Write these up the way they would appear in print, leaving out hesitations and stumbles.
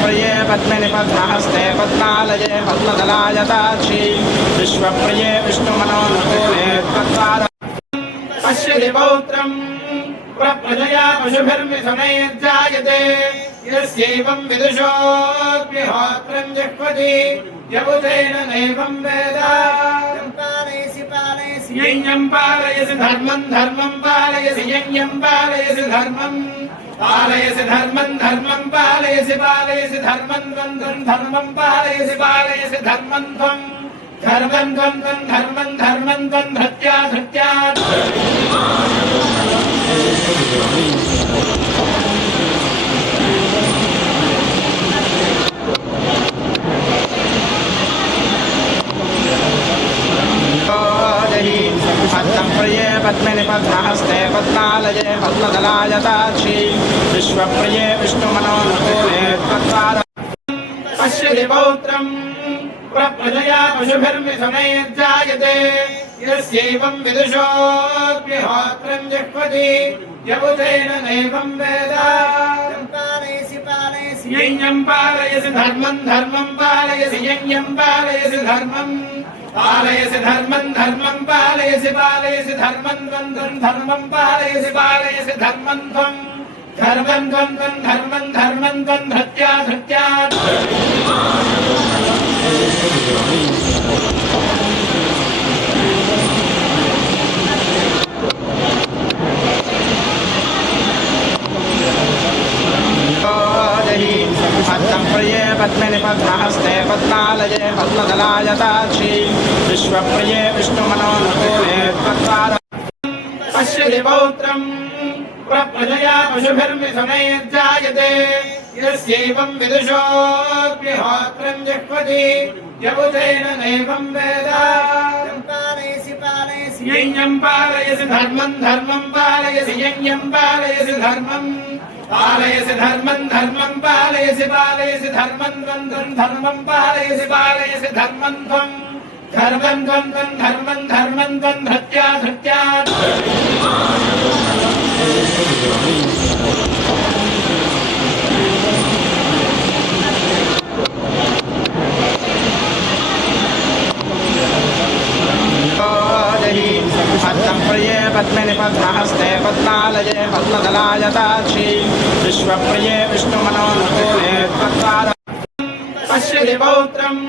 प्रिये पद्मिनि पद्महस्ते पद्मालये पद्मदलायताक्षी विश्वप्रिये विष्णुमनोनुकूले तत्पाद पश्यति पौत्रम् प्रजया पशुभिर्मिथुनैर्जायते यस्यैवं विदुषोऽग्निहोत्रं जिह्वति यबुधेन नैवं वेद यज्ञं पालयसि धर्मं धर्मं पालयसि यज्ञं पालयसि धर्मं पालयसि धर्मं धर्मं पालयसि पालयसि धर्मं त्वं धर्मं पालयसि पालयसि धर्मं त्वं धर्मं त्वं धर्मं धर्मं त्वं धृत्या धृत्या प्रिये पद्मिनि पद्महस्ते पद्मालये पद्मदलायताक्षी विश्वप्रिये विष्णुमनोनुकूले तत्पाद पश्यति पौत्रम् प्रजया पशुभिर्मिथुनैर्जायते यस्यैवं विदुषोऽग्निहोत्रं जिह्वति यबुधेन नैवं वेद यज्ञं पालयसि धर्मं धर्मं पालयसि यज्ञं पालयसि धर्मं पालयसि धर्मं धर्मं पालयसि पालयसि धर्मं त्वं धर्मं पालयसि पालयसि धर्मं त्वं धर्मं धर्मं त्वं धृत्या धृत्या प्रिये पद्मिनि पद्महस्ते पद्मालये पद्मदलायताक्षी विश्वप्रिये विष्णुमनोनुकूले तत्पाद पश्यति पौत्रम् प्रजया पशुभिर्मिथुनैर्जायते यस्यैवं विदुषोऽग्निहोत्रं जिह्वति यबुधेन नैवं वेद यज्ञं पालयसि धर्मं धर्मं पालयसि यज्ञं पालयसि धर्मं पालयसि धर्मं धर्मं पालयसि पालयसि धर्मं त्वं धर्मं पालयसि पालयसि धर्मं त्वं धर्मं धर्मं त्वं धृत्या धृत्या प्रिये पद्मिनि पद्महस्ते पद्मालये पद्मदलायताक्षी विश्वप्रिये विष्णुमनोनुकूले तत्पाद पश्यति पौत्रम्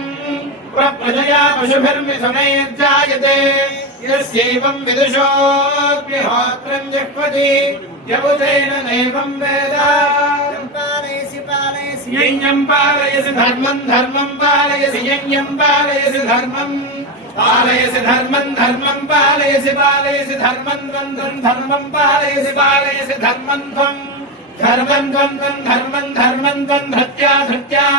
प्रजया पशुभिर्मिथुनैर्जायते यस्यैवं विदुषोऽग्निहोत्रं जिह्वति यबुधेन नैवं वेद यज्ञं पालयसि धर्मं धर्मं पालयसि यज्ञं पालयसि धर्मं पालयसि धर्मं धर्मं पालयसि पालयसि धर्मं त्वं धर्मं पालयसि पालयसि धर्मं त्वं धर्मं त्वं धर्मं धर्मं त्वं धृत्या धृत्या